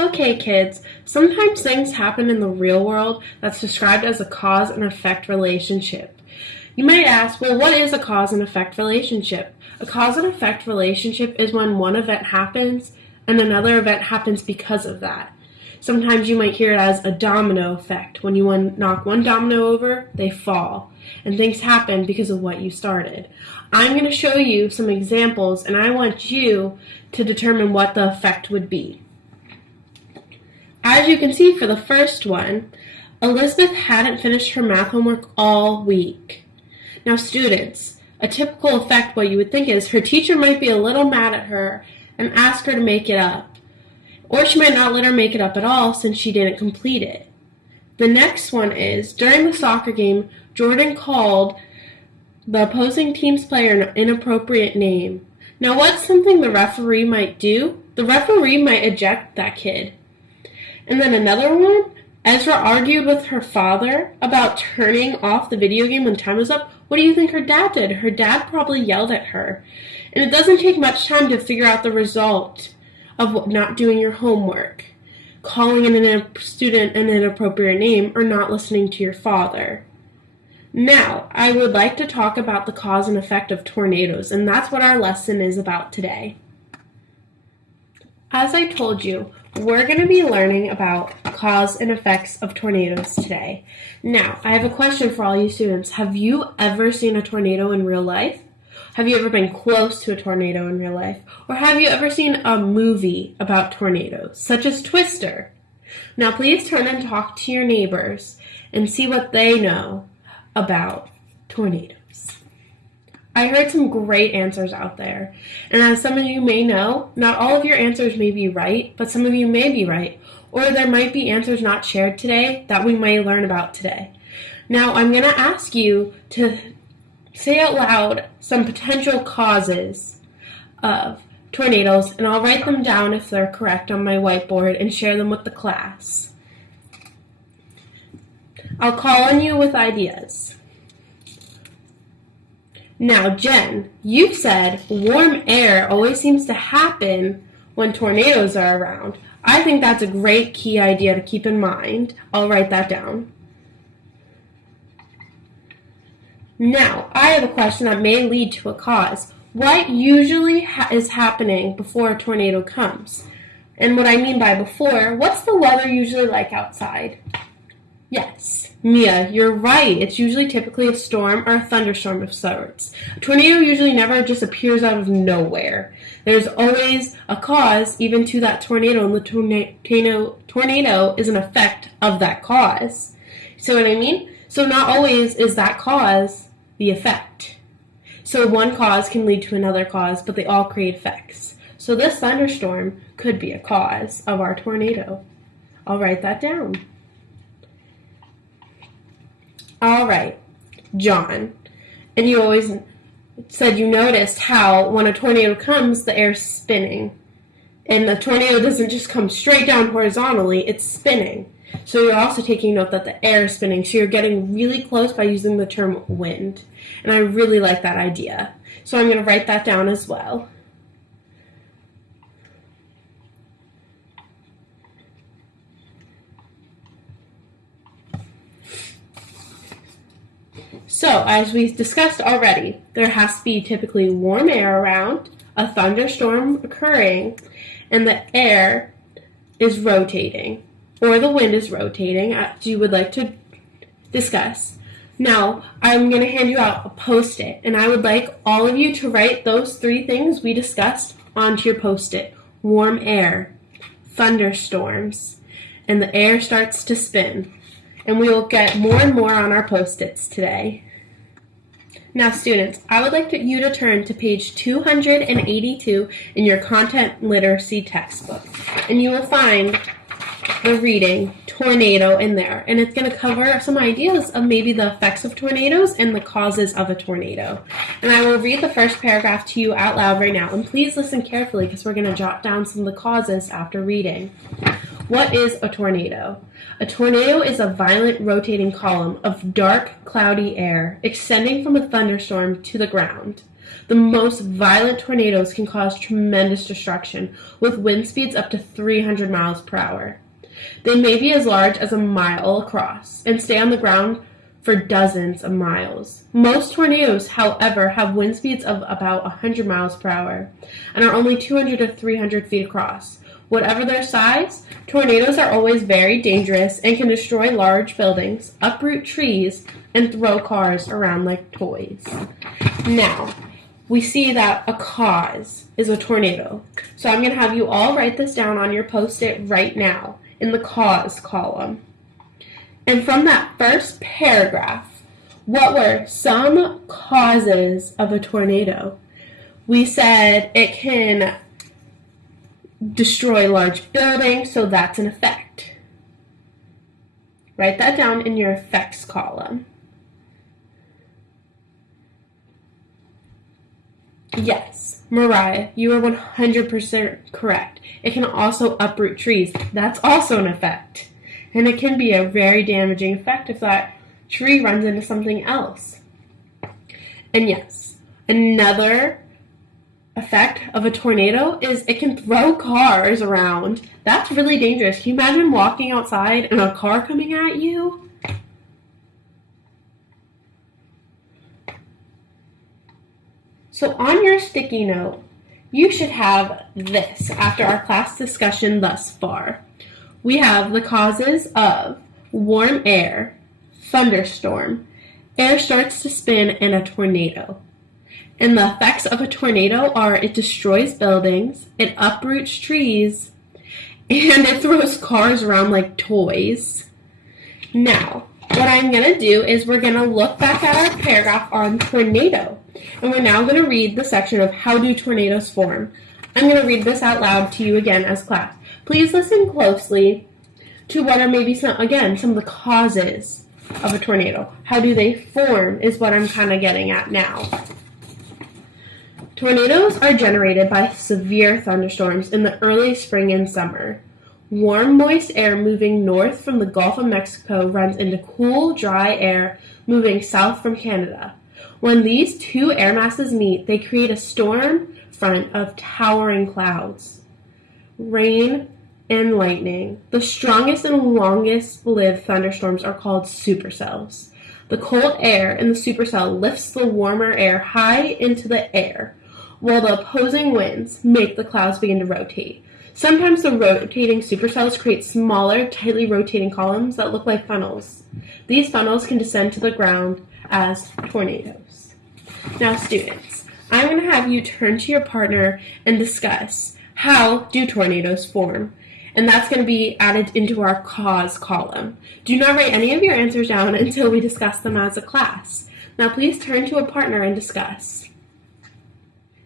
Okay, kids, sometimes things happen in the real world that's described as a cause and effect relationship. You might ask, well, what is a cause and effect relationship? A cause and effect relationship is when one event happens and another event happens because of that. Sometimes you might hear it as a domino effect. When you knock one domino over, they fall. And things happen because of what you started. I'm going to show you some examples, and I want you to determine what the effect would be. As you can see for the first one, Elizabeth hadn't finished her math homework all week. Now students, a typical effect, what you would think is her teacher might be a little mad at her and ask her to make it up. Or she might not let her make it up at all since she didn't complete it. The next one is, during the soccer game, Jordan called the opposing team's player an inappropriate name. Now what's something the referee might do? The referee might eject that kid. And then another one, Ezra argued with her father about turning off the video game when time was up. What do you think her dad did? Her dad probably yelled at her. And it doesn't take much time to figure out the result of not doing your homework, calling a student an inappropriate name, or not listening to your father. Now, I would like to talk about the cause and effect of tornadoes, and that's what our lesson is about today. As I told you, we're going to be learning about cause and effects of tornadoes today. Now, I have a question for all you students. Have you ever seen a tornado in real life? Have you ever been close to a tornado in real life? Or have you ever seen a movie about tornadoes, such as Twister? Now, please turn and talk to your neighbors and see what they know about tornadoes. I heard some great answers out there, and as some of you may know, not all of your answers may be right, but some of you may be right, or there might be answers not shared today that we may learn about today. Now, I'm going to ask you to say out loud some potential causes of tornadoes, and I'll write them down if they're correct on my whiteboard and share them with the class. I'll call on you with ideas. Now, Jen, you said warm air always seems to happen when tornadoes are around. I think that's a great key idea to keep in mind. I'll write that down. Now, I have a question that may lead to a cause. What usually is happening before a tornado comes? And what I mean by before, what's the weather usually like outside? Yes, Mia, you're right. It's usually typically a storm or a thunderstorm of sorts. A tornado usually never just appears out of nowhere. There's always a cause even to that tornado, and the tornado is an effect of that cause. See what I mean? So not always is that cause the effect. So one cause can lead to another cause, but they all create effects. So this thunderstorm could be a cause of our tornado. I'll write that down. All right, John, and you always said you noticed how when a tornado comes, the air's spinning. And the tornado doesn't just come straight down horizontally, it's spinning. So you're also taking note that the air is spinning, so you're getting really close by using the term wind. And I really like that idea. So I'm going to write that down as well. So, as we discussed already, there has to be typically warm air around, a thunderstorm occurring, and the air is rotating, or the wind is rotating, as you would like to discuss. Now, I'm going to hand you out a Post-it, and I would like all of you to write those three things we discussed onto your Post-it. Warm air, thunderstorms, and the air starts to spin. And we will get more and more on our Post-its today. Now, students, I would like you to turn to page 282 in your Content Literacy textbook, and you will find the reading tornado in there, and it's going to cover some ideas of maybe the effects of tornadoes and the causes of a tornado. And I will read the first paragraph to you out loud right now, and please listen carefully because we're going to jot down some of the causes after reading. What is a tornado? A tornado is a violent rotating column of dark, cloudy air extending from a thunderstorm to the ground. The most violent tornadoes can cause tremendous destruction, with wind speeds up to 300 miles per hour. They may be as large as a mile across and stay on the ground for dozens of miles. Most tornadoes, however, have wind speeds of about 100 miles per hour and are only 200 to 300 feet across. Whatever their size, tornadoes are always very dangerous and can destroy large buildings, uproot trees, and throw cars around like toys. Now, we see that a cause is a tornado. So I'm going to have you all write this down on your Post-it right now in the cause column. And from that first paragraph, what were some causes of a tornado? We said it can destroy large buildings, so that's an effect. Write that down in your effects column. Yes, Mariah, you are 100% correct. It can also uproot trees. That's also an effect. And it can be a very damaging effect if that tree runs into something else. And yes, another effect of a tornado is it can throw cars around. That's really dangerous. Can you imagine walking outside and a car coming at you? So on your sticky note, you should have this after our class discussion thus far. We have the causes of warm air, thunderstorm, air starts to spin, and a tornado. And the effects of a tornado are it destroys buildings, it uproots trees, and it throws cars around like toys. Now, what I'm going to do is we're going to look back at our paragraph on tornado. And we're now going to read the section of how do tornadoes form. I'm going to read this out loud to you again as class. Please listen closely to what are maybe some of the causes of a tornado. How do they form is what I'm kind of getting at now. Tornadoes are generated by severe thunderstorms in the early spring and summer. Warm, moist air moving north from the Gulf of Mexico runs into cool, dry air moving south from Canada. When these two air masses meet, they create a storm front of towering clouds, rain, and lightning. The strongest and longest-lived thunderstorms are called supercells. The cold air in the supercell lifts the warmer air high into the air, while the opposing winds make the clouds begin to rotate. Sometimes the rotating supercells create smaller, tightly rotating columns that look like funnels. These funnels can descend to the ground as tornadoes. Now, students, I'm going to have you turn to your partner and discuss how do tornadoes form. And that's going to be added into our cause column. Do not write any of your answers down until we discuss them as a class. Now, please turn to a partner and discuss.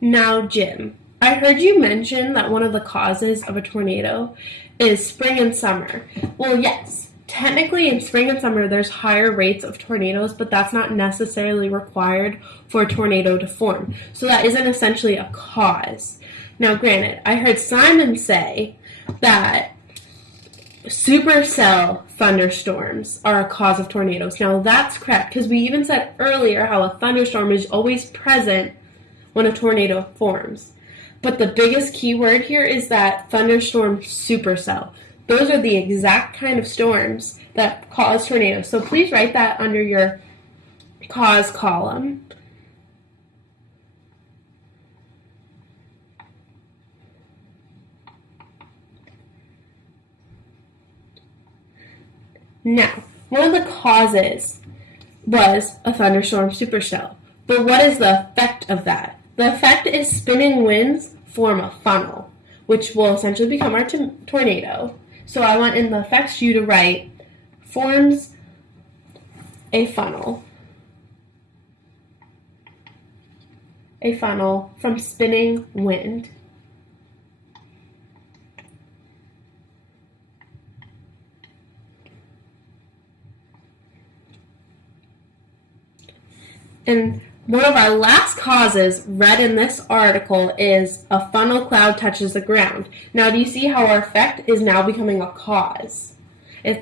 Now, Jim, I heard you mention that one of the causes of a tornado is spring and summer. Well, yes. Technically, in spring and summer, there's higher rates of tornadoes, but that's not necessarily required for a tornado to form. So that isn't essentially a cause. Now, granted, I heard Simon say that supercell thunderstorms are a cause of tornadoes. Now, that's correct, because we even said earlier how a thunderstorm is always present when a tornado forms. But the biggest key word here is that thunderstorm supercell. Those are the exact kind of storms that cause tornadoes. So please write that under your cause column. Now, one of the causes was a thunderstorm supercell. But what is the effect of that? The effect is spinning winds form a funnel, which will essentially become our tornado. So I want in the effects you to write forms a funnel. A funnel from spinning wind. And one of our last causes read in this article is a funnel cloud touches the ground. Now, do you see how our effect is now becoming a cause?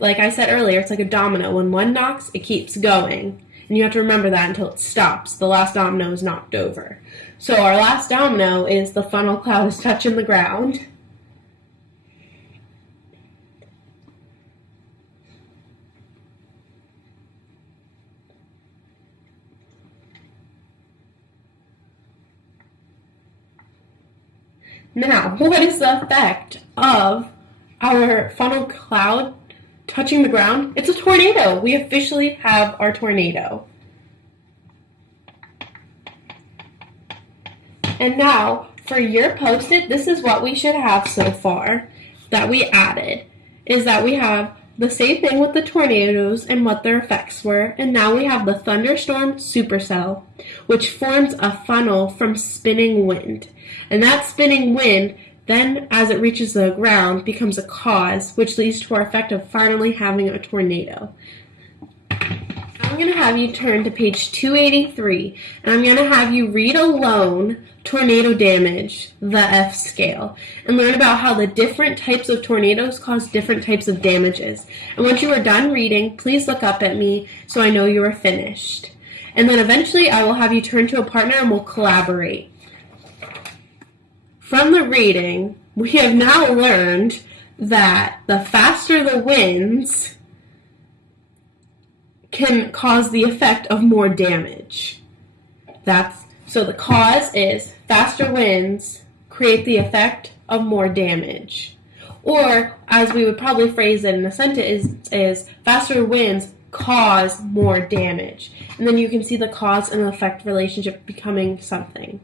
Like I said earlier, it's like a domino. When one knocks, it keeps going. And you have to remember that until it stops. The last domino is knocked over. So our last domino is the funnel cloud is touching the ground. Now, what is the effect of our funnel cloud touching the ground? It's a tornado. We officially have our tornado. And now, for your Post-it, this is what we should have so far that we added, is that we have the same thing with the tornadoes and what their effects were, and now we have the thunderstorm supercell, which forms a funnel from spinning wind. And that spinning wind, then as it reaches the ground, becomes a cause, which leads to our effect of finally having a tornado. I'm going to have you turn to page 283, and I'm going to have you read alone Tornado Damage, the F scale, and learn about how the different types of tornadoes cause different types of damages. And once you are done reading, please look up at me so I know you are finished. And then eventually I will have you turn to a partner and we'll collaborate. From the reading, we have now learned that the faster the winds can cause the effect of more damage. So the cause is faster winds create the effect of more damage. Or, as we would probably phrase it in a sentence, is faster winds cause more damage. And then you can see the cause and effect relationship becoming something.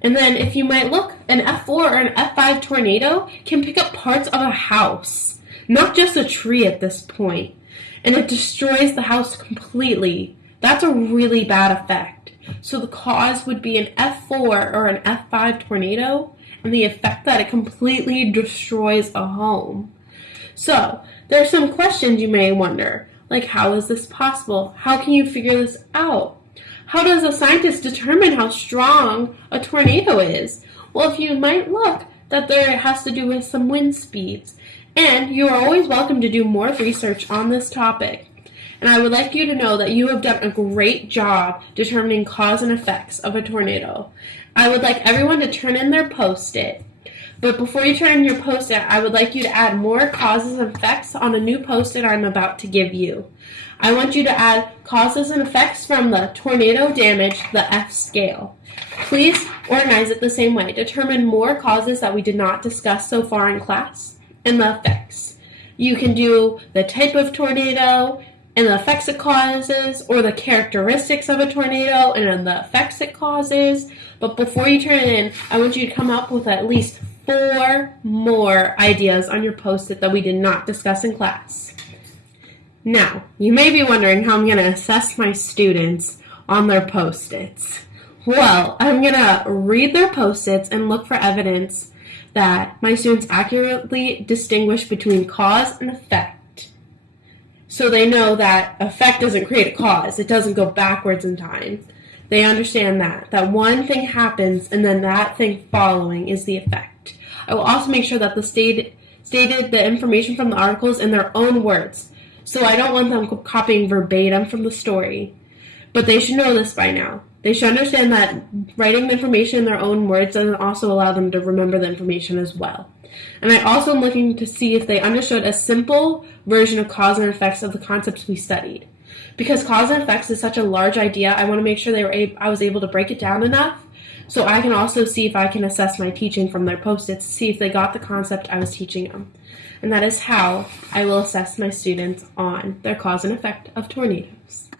And then if you might look, an F4 or an F5 tornado can pick up parts of a house, not just a tree at this point. And it destroys the house completely. That's a really bad effect. So the cause would be an F4 or an F5 tornado, and the effect that it completely destroys a home. So there are some questions you may wonder, like how is this possible? How can you figure this out? How does a scientist determine how strong a tornado is? Well, if you might look, that there has to do with some wind speeds. And you are always welcome to do more research on this topic. And I would like you to know that you have done a great job determining cause and effects of a tornado. I would like everyone to turn in their Post-it. But before you turn in your Post-it, I would like you to add more causes and effects on a new Post-it I'm about to give you. I want you to add causes and effects from the tornado damage, the F scale. Please organize it the same way. Determine more causes that we did not discuss so far in class, and the effects. You can do the type of tornado, and the effects it causes, or the characteristics of a tornado, and then the effects it causes. But before you turn it in, I want you to come up with at least 4 more ideas on your Post-it that we did not discuss in class. Now, you may be wondering how I'm going to assess my students on their Post-its. Well, I'm going to read their Post-its and look for evidence that my students accurately distinguish between cause and effect. So they know that effect doesn't create a cause. It doesn't go backwards in time. They understand that one thing happens and then that thing following is the effect. I will also make sure that the stated the information from the articles in their own words. So I don't want them copying verbatim from the story. But they should know this by now. They should understand that writing the information in their own words doesn't also allow them to remember the information as well. And I also am looking to see if they understood a simple version of cause and effects of the concepts we studied. Because cause and effects is such a large idea, I want to make sure I was able to break it down enough so I can also see if I can assess my teaching from their Post-its to see if they got the concept I was teaching them. And that is how I will assess my students on their cause and effect of tornadoes.